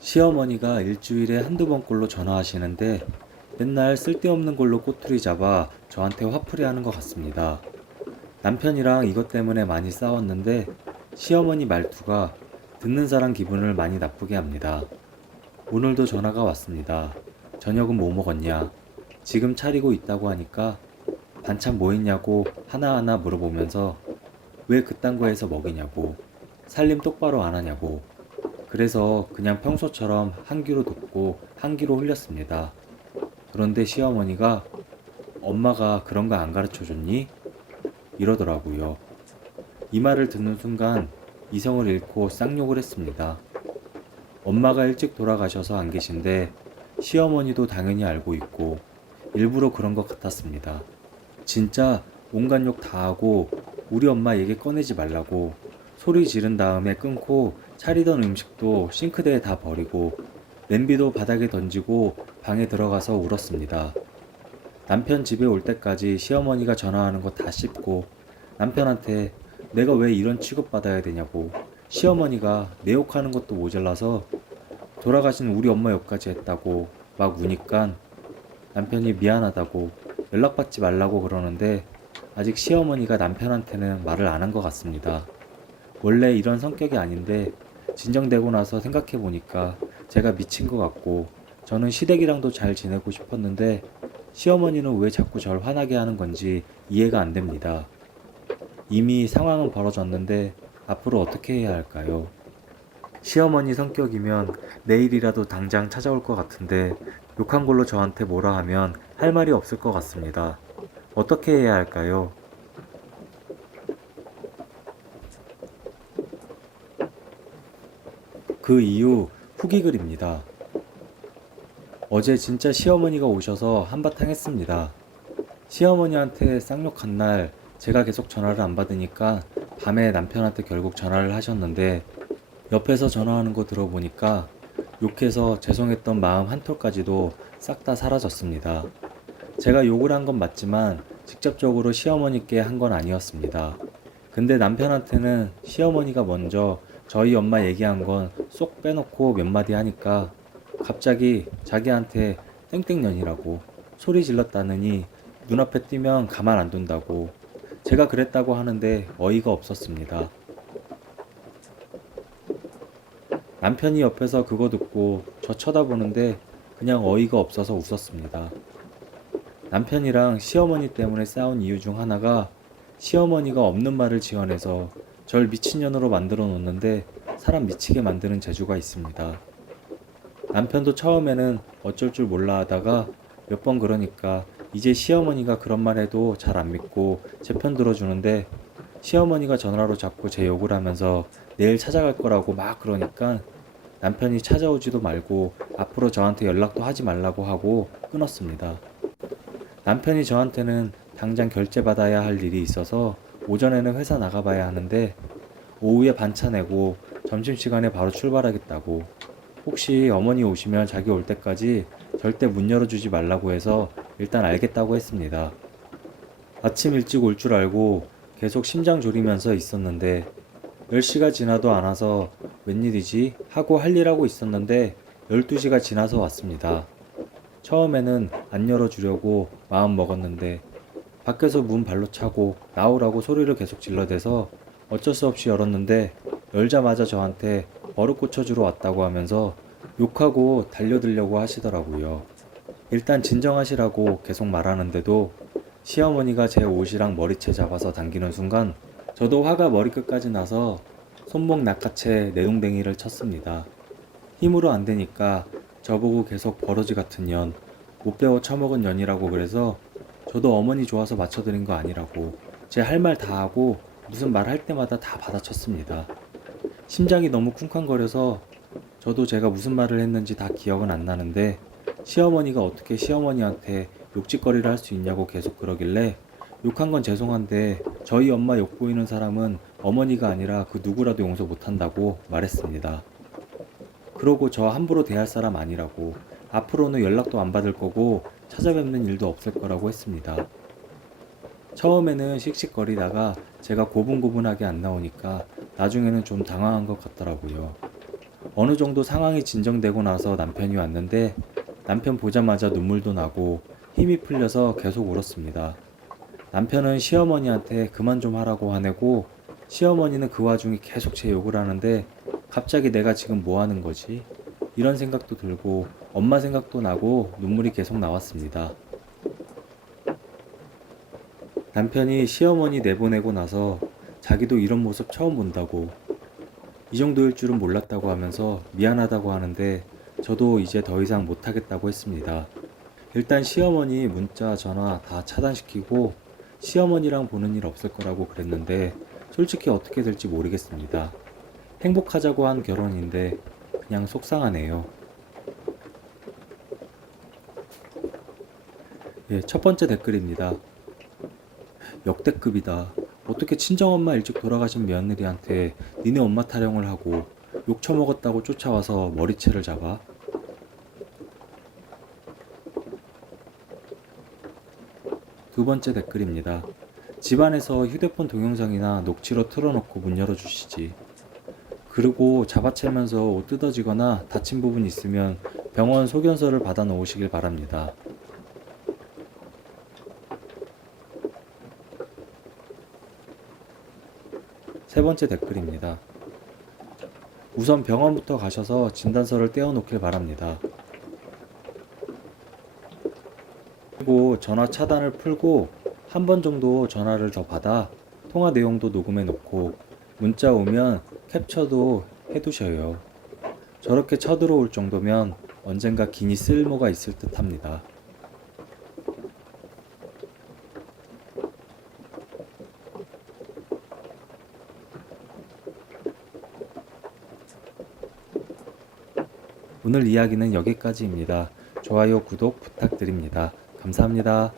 시어머니가 일주일에 한두 번꼴로 전화하시는데 맨날 쓸데없는 걸로 꼬투리 잡아 저한테 화풀이 하는 것 같습니다. 남편이랑 이것 때문에 많이 싸웠는데 시어머니 말투가 듣는 사람 기분을 많이 나쁘게 합니다. 오늘도 전화가 왔습니다. 저녁은 뭐 먹었냐? 지금 차리고 있다고 하니까 반찬 뭐 있냐고 하나하나 물어보면서 왜 그딴 거 해서 먹이냐고, 살림 똑바로 안 하냐고. 그래서 그냥 평소처럼 한 귀로 듣고 한 귀로 흘렸습니다. 그런데 시어머니가 엄마가 그런 거 안 가르쳐 줬니? 이러더라고요. 이 말을 듣는 순간 이성을 잃고 쌍욕을 했습니다. 엄마가 일찍 돌아가셔서 안 계신데 시어머니도 당연히 알고 있고 일부러 그런 것 같았습니다. 진짜 온갖 욕 다 하고 우리 엄마 얘기 꺼내지 말라고 소리 지른 다음에 끊고 차리던 음식도 싱크대에 다 버리고 냄비도 바닥에 던지고 방에 들어가서 울었습니다. 남편 집에 올 때까지 시어머니가 전화하는 거 다 씹고 남편한테 내가 왜 이런 취급받아야 되냐고 시어머니가 내 욕하는 것도 모자라서 돌아가신 우리 엄마 욕까지 했다고 막 우니깐 남편이 미안하다고 연락받지 말라고 그러는데 아직 시어머니가 남편한테는 말을 안 한 것 같습니다. 원래 이런 성격이 아닌데 진정되고 나서 생각해보니까 제가 미친 것 같고 저는 시댁이랑도 잘 지내고 싶었는데 시어머니는 왜 자꾸 절 화나게 하는 건지 이해가 안 됩니다. 이미 상황은 벌어졌는데 앞으로 어떻게 해야 할까요? 시어머니 성격이면 내일이라도 당장 찾아올 것 같은데 욕한 걸로 저한테 뭐라 하면 할 말이 없을 것 같습니다. 어떻게 해야 할까요? 그 이후 후기 글입니다. 어제 진짜 시어머니가 오셔서 한바탕 했습니다. 시어머니한테 쌍욕한 날 제가 계속 전화를 안 받으니까 밤에 남편한테 결국 전화를 하셨는데 옆에서 전화하는 거 들어보니까 욕해서 죄송했던 마음 한 톨까지도 싹 다 사라졌습니다. 제가 욕을 한 건 맞지만 직접적으로 시어머니께 한 건 아니었습니다. 근데 남편한테는 시어머니가 먼저 저희 엄마 얘기한 건 쏙 빼놓고 몇 마디 하니까 갑자기 자기한테 땡땡년이라고 소리 질렀다느니 눈앞에 띄면 가만 안 둔다고 제가 그랬다고 하는데 어이가 없었습니다. 남편이 옆에서 그거 듣고 저 쳐다보는데 그냥 어이가 없어서 웃었습니다. 남편이랑 시어머니 때문에 싸운 이유 중 하나가 시어머니가 없는 말을 지어내서 절 미친년으로 만들어 놓는데 사람 미치게 만드는 재주가 있습니다. 남편도 처음에는 어쩔 줄 몰라 하다가 몇 번 그러니까 이제 시어머니가 그런 말 해도 잘 안 믿고 제 편 들어주는데 시어머니가 전화로 자꾸 제 욕을 하면서 내일 찾아갈 거라고 막 그러니까 남편이 찾아오지도 말고 앞으로 저한테 연락도 하지 말라고 하고 끊었습니다. 남편이 저한테는 당장 결제받아야 할 일이 있어서 오전에는 회사 나가봐야 하는데 오후에 반차 내고 점심시간에 바로 출발하겠다고 혹시 어머니 오시면 자기 올 때까지 절대 문 열어주지 말라고 해서 일단 알겠다고 했습니다. 아침 일찍 올 줄 알고 계속 심장 졸이면서 있었는데 10시가 지나도 안 와서 웬일이지 하고 할 일 하고 있었는데 12시가 지나서 왔습니다. 처음에는 안 열어주려고 마음 먹었는데 밖에서 문 발로 차고 나오라고 소리를 계속 질러대서 어쩔 수 없이 열었는데 열자마자 저한테 버릇 고쳐주러 왔다고 하면서 욕하고 달려들려고 하시더라고요. 일단 진정하시라고 계속 말하는데도 시어머니가 제 옷이랑 머리채 잡아서 당기는 순간 저도 화가 머리끝까지 나서 손목 낚아채 내동댕이를 쳤습니다. 힘으로 안 되니까 저보고 계속 버러지 같은 년, 못 배워 처먹은 년이라고 그래서 저도 어머니 좋아서 맞춰드린 거 아니라고 제 할 말 다 하고 무슨 말 할 때마다 다 받아쳤습니다. 심장이 너무 쿵쾅거려서 저도 제가 무슨 말을 했는지 다 기억은 안 나는데 시어머니가 어떻게 시어머니한테 욕짓거리를 할 수 있냐고 계속 그러길래 욕한 건 죄송한데 저희 엄마 욕 보이는 사람은 어머니가 아니라 그 누구라도 용서 못한다고 말했습니다. 그러고 저 함부로 대할 사람 아니라고 앞으로는 연락도 안 받을 거고 찾아뵙는 일도 없을 거라고 했습니다. 처음에는 씩씩거리다가 제가 고분고분하게 안 나오니까 나중에는 좀 당황한 것 같더라고요. 어느 정도 상황이 진정되고 나서 남편이 왔는데 남편 보자마자 눈물도 나고 힘이 풀려서 계속 울었습니다. 남편은 시어머니한테 그만 좀 하라고 화내고 시어머니는 그 와중에 계속 제 욕을 하는데 갑자기 내가 지금 뭐 하는 거지? 이런 생각도 들고 엄마 생각도 나고 눈물이 계속 나왔습니다. 남편이 시어머니 내보내고 나서 자기도 이런 모습 처음 본다고 이 정도일 줄은 몰랐다고 하면서 미안하다고 하는데 저도 이제 더 이상 못하겠다고 했습니다. 일단 시어머니 문자 전화 다 차단시키고 시어머니랑 보는 일 없을 거라고 그랬는데 솔직히 어떻게 될지 모르겠습니다. 행복하자고 한 결혼인데 그냥 속상하네요. 예, 첫 번째 댓글입니다. 역대급이다. 어떻게 친정엄마 일찍 돌아가신 며느리한테 니네 엄마 타령을 하고 욕 처먹었다고 쫓아와서 머리채를 잡아? 두 번째 댓글입니다. 집안에서 휴대폰 동영상이나 녹취로 틀어놓고 문 열어주시지. 그리고 잡아채면서 옷 뜯어지거나 다친 부분 있으면 병원 소견서를 받아 놓으시길 바랍니다. 세 번째 댓글입니다. 우선 병원부터 가셔서 진단서를 떼어놓길 바랍니다. 그리고 전화 차단을 풀고 한 번 정도 전화를 더 받아 통화 내용도 녹음해 놓고 문자 오면 캡처도 해두셔요. 저렇게 쳐들어올 정도면 언젠가 기니 쓸모가 있을 듯 합니다. 오늘 이야기는 여기까지입니다. 좋아요, 구독 부탁드립니다. 감사합니다.